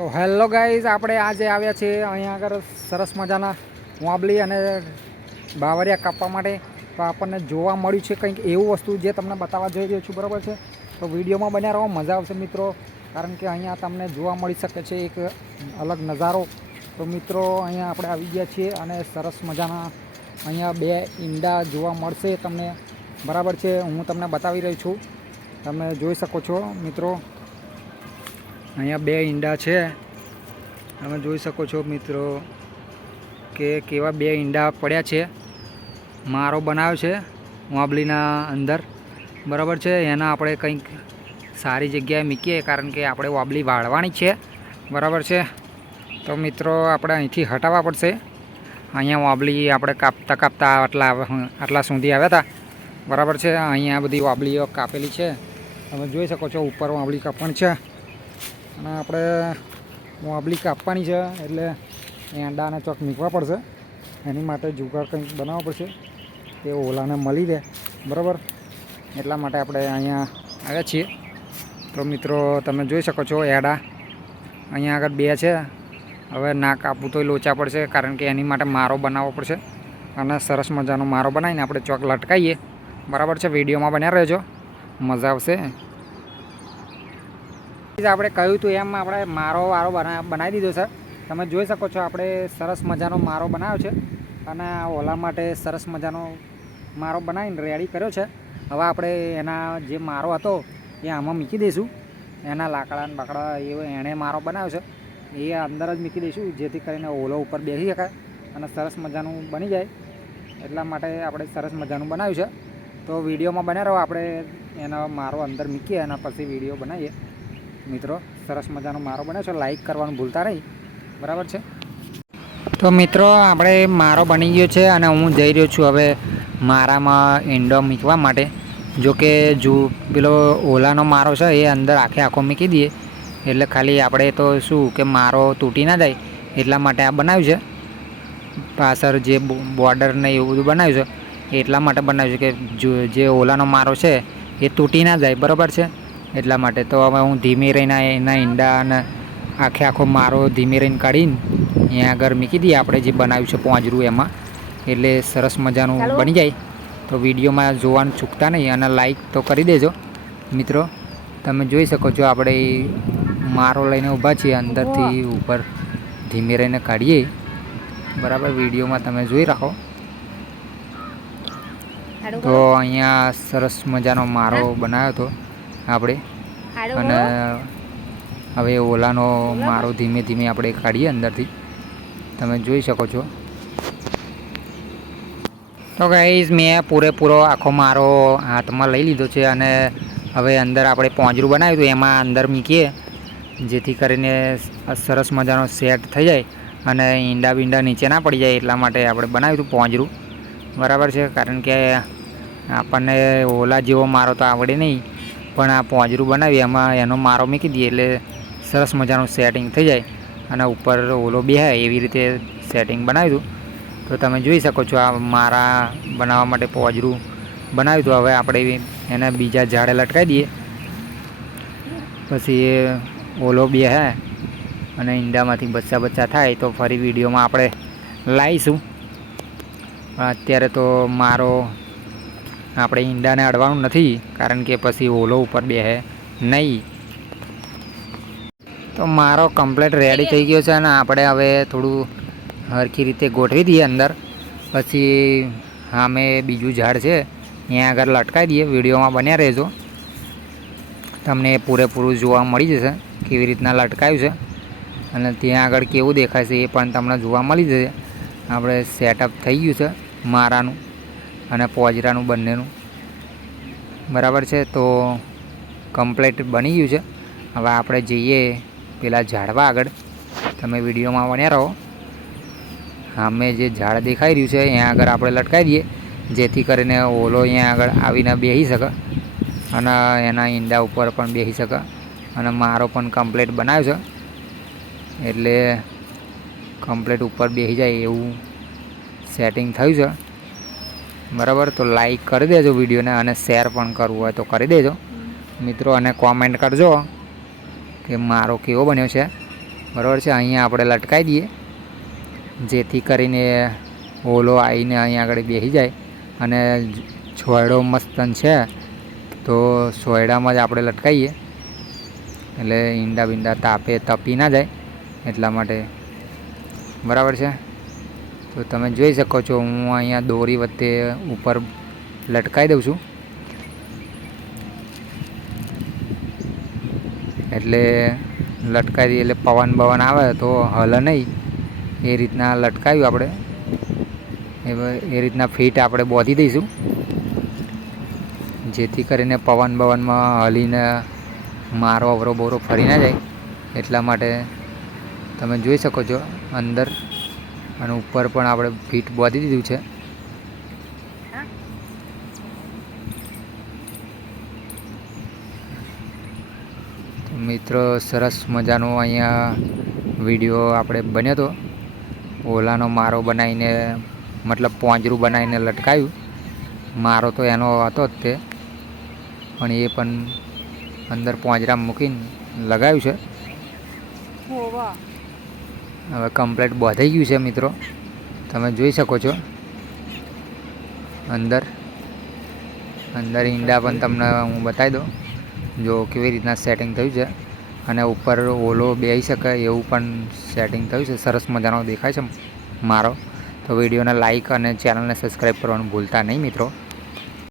તો hello guys, આપણે આજે આવ્યા છીએ અહીંયા આગળ સરસ મજાના વાંબલી અને બાવરિયા કાપવા માટે. તો આપણને જોવા મળ્યું છે કંઈક એવું વસ્તુ જે તમને બતાવવા જઈ રહ્યો છું, બરાબર છે. તો વિડીયોમાં બન્યા રહો, મજા આવશે મિત્રો, કારણ કે અહીંયા તમને જોવા મળી શકે છે એક અલગ નજારો. તો મિત્રો અહીંયા આપણે આવી ગયા છીએ અને સરસ મજાના અહીંયા બે ઈંડા જોવા મળશે તમને, બરાબર છે. હું તમને બતાવી રહી છું, તમે જોઈ શકો છો મિત્રો. અહીંયા બે ઈંડા છે, તમે જોઈ શકો છો મિત્રો કે કેવા બે ઈંડા પડ્યા છે. મારો બનાવ્યો છે વાંબલીના અંદર, બરાબર છે. એના આપણે કંઈક સારી જગ્યાએ મૂકીએ, કારણ કે આપણે વાંબલી વાળવાની છે, બરાબર છે. તો મિત્રો આપણે અહીંથી હટાવવા પડશે. અહીંયા વાંબલી આપણે કાપતા કાપતા આટલા સુધી આવ્યા હતા, બરાબર છે. અહીંયા બધી વાંબલીઓ કાપેલી છે, તમે જોઈ શકો છો. ઉપર વાંબલી કાપવાની છે અને આપણે વાંબલી કાપવાની છે, એટલે એંડાને ચોક મૂકવા પડશે. એની માટે જુગાડ કંઈક બનાવવો પડશે, તે ઓલાને મળી રહે, બરાબર. એટલા માટે આપણે અહીંયા આવ્યા છીએ. તો મિત્રો તમે જોઈ શકો છો એડા અહીંયા આગળ બે છે. હવે ના કાપવું તો લોચા પડશે, કારણ કે એની માટે મારો બનાવવો પડશે. અને સરસ મજાનો મારો બનાવીને આપણે ચોક લટકાવીએ, બરાબર છે. વિડીયોમાં બન્યા રહેજો, મજા આવશે. આપણે કહ્યું હતું એમ આપણે મારો વારો બનાવી દીધો છે. તમે જોઈ શકો છો આપણે સરસ મજાનો મારો બનાવ્યો છે અને ઓલા માટે સરસ મજાનો મારો બનાવીને રેડી કર્યો છે. હવે આપણે એના જે મારો હતો એ આમાં મૂકી દઈશું. એના લાકડા ને બાકડા એણે મારો બનાવ્યો છે, એ અંદર જ મૂકી દઈશું, જેથી કરીને ઓલો ઉપર બેસી શકાય અને સરસ મજાનું બની જાય. એટલા માટે આપણે સરસ મજાનું બનાવ્યું છે. તો વિડીયોમાં બન્યા રહો, આપણે એનો મારો અંદર મૂકીએ અને પછી વિડીયો બનાવીએ મિત્રો. સરસ મજાનો મારો બન્યો છે, લાઈક કરવાનું ભૂલતા નહીં, બરાબર છે. તો મિત્રો આપણે મારો બની ગયો છે અને હું જઈ રહ્યો છું હવે મારામાં ઈંડો મૂકવા માટે. જો કે પેલો ઓલાનો મારો છે એ અંદર આખો મૂકી દઈએ, એટલે ખાલી આપણે તો શું કે મારો તૂટી ના જાય એટલા માટે આ બનાવ્યું છે. પાછળ જે બોર્ડર ને એવું બધું બનાવ્યું છે એટલા માટે બનાવ્યું છે કે જે ઓલાનો મારો છે એ તૂટી ના જાય, બરાબર છે. એટલા માટે તો હવે હું ધીમે રહીને એના ઈંડા અને આખો મારો ધીમે રહીને કાઢીને અહીંયા આગળ મૂકી દઈએ આપણે જે બનાવ્યું છે પોંજરું એમાં, એટલે સરસ મજાનું બની જાય. તો વિડીયોમાં જોવાનું ચૂકતા નહીં અને લાઈક તો કરી દેજો મિત્રો. તમે જોઈ શકો છો આપણે મારો લઈને ઊભા છીએ, અંદરથી ઉપર ધીમે રહીને કાઢીએ, બરાબર. વિડીયોમાં તમે જોઈ રાખો. તો અહીંયા સરસ મજાનો મારો બનાવ્યો હતો આપણે, અને હવે ઓલાનો મારો ધીમે ધીમે આપણે કાઢીએ અંદરથી, તમે જોઈ શકો છો. તો ગાઈઝ મેં પૂરેપૂરો આખો મારો હાથમાં લઈ લીધો છે અને હવે અંદર આપણે પોંજરું બનાવ્યું હતું એમાં અંદર મૂકીએ, જેથી કરીને સરસ મજાનો સેટ થઈ જાય અને ઈંડા બીંડા નીચે ના પડી જાય. એટલા માટે આપણે બનાવ્યું હતું પોંજરું, બરાબર છે. કારણ કે આપણને ઓલા જેવો મારો તો આવડે નહીં, પણ આ પોંજરું બનાવી એમાં એનો મારો મૂકી દઈએ એટલે સરસ મજાનું સેટિંગ થઈ જાય અને ઉપર ઓલો બેહાય એવી રીતે સેટિંગ બનાવ્યું હતું. તો તમે જોઈ શકો છો આ મારા બનાવવા માટે પોંજરું બનાવ્યું હતું. હવે આપણે એને બીજા ઝાડે લટકાવી દઈએ, પછી એ ઓલો બેહાય અને ઈંડામાંથી બચ્ચા થાય તો ફરી વિડીયોમાં આપણે લાવીશું. અત્યારે તો મારો આપણે ઈંડાને અડવાનું નથી, કારણ કે પછી ઓલો ઉપર બેહે નહીં. તો મારો કમ્પ્લીટ રેડી થઈ ગયો છે અને આપણે હવે થોડું સરખી રીતે ગોઠવી દઈએ અંદર. પછી સામે બીજું ઝાડ છે ત્યાં આગળ લટકાવી દઈએ. વિડીયોમાં બન્યા રહેજો, તમને પૂરેપૂરું જોવા મળી જશે કેવી રીતના લટકાવ્યું છે અને ત્યાં આગળ કેવું દેખાય છે એ પણ તમને જોવા મળી જશે. આપણે સેટઅપ થઈ ગયું છે મારાનું અને પોંજરાનું બંનેનું, બરાબર છે. તો કમ્પ્લીટ બની ગયું છે. હવે આપણે જઈએ પેલા ઝાડવા આગળ, તમે વિડીયોમાં બન્યા રહો. સામે જે ઝાડ દેખાઈ રહ્યું છે અહીંયા આગળ આપણે લટકાવી દઈએ, જેથી કરીને ઓલો અહીંયા આગળ આવીને બેસી શકે અને એના ઈંડા ઉપર પણ બેસી શકે. અને મારો પણ કમ્પ્લીટ બનાવ્યો છે, એટલે કમ્પ્લીટ ઉપર બેસી જાય એવું સેટિંગ થયું છે, બરાબર. તો લાઈક કરી દેજો વિડીયોને અને શેર પણ કરવું હોય તો કરી દેજો મિત્રો, અને કોમેન્ટ કરજો કે મારો કેવો બન્યો છે. બરાબર છે. અહીંયા આપણે લટકાવી દઈએ જેથી કરીને ઓલો આવીને અહીંયા આગળ બેસી જાય. અને છોયડો મસ્તન છે તો સોયડામાં જ આપણે લટકાવીએ એટલે ઈંડા બીંડા તાપે તપી ના જાય એટલા માટે. બરાબર છે. તો તમે જોઈ શકો છો હું અહીંયા દોરી વચ્ચે ઉપર લટકાવી દઉં છું એટલે લટકાવી દઈએ એટલે પવન બવન આવે તો હલે નહીં એ રીતના લટકાવ્યું આપણે. એ રીતના ફીટ આપણે બાંધી દઈશું જેથી કરીને પવન બવનમાં હલીને મારો અવરો બોરો ફરી ના જાય એટલા માટે. તમે જોઈ શકો છો અંદર અને ઉપર પણ આપણે ફીટ બાંધી દીધું છે. મિત્રો સરસ મજાનો અહીંયા વિડીયો આપણે બન્યો હતો. ઓલાનો મારો બનાવીને મતલબ પોંજરું બનાવીને લટકાવ્યું. મારો તો એનો હતો જ તે પણ એ પણ અંદર પોંજરામાં મૂકીને લગાવ્યું છે. હવે કમ્પ્લીટ બાંધાઈ ગયું છે મિત્રો. તમે જોઈ શકો છો અંદર ઈંડા પણ તમને હું બતાવી દઉં જો કેવી રીતના સેટિંગ થયું છે. અને ઉપર ઓલો બેસી શકે એવું પણ સેટિંગ થયું છે. સરસ મજાનો દેખાય છે મારો. તો વિડીયોને લાઈક અને ચેનલને સબસ્ક્રાઈબ કરવાનું ભૂલતા નહીં મિત્રો.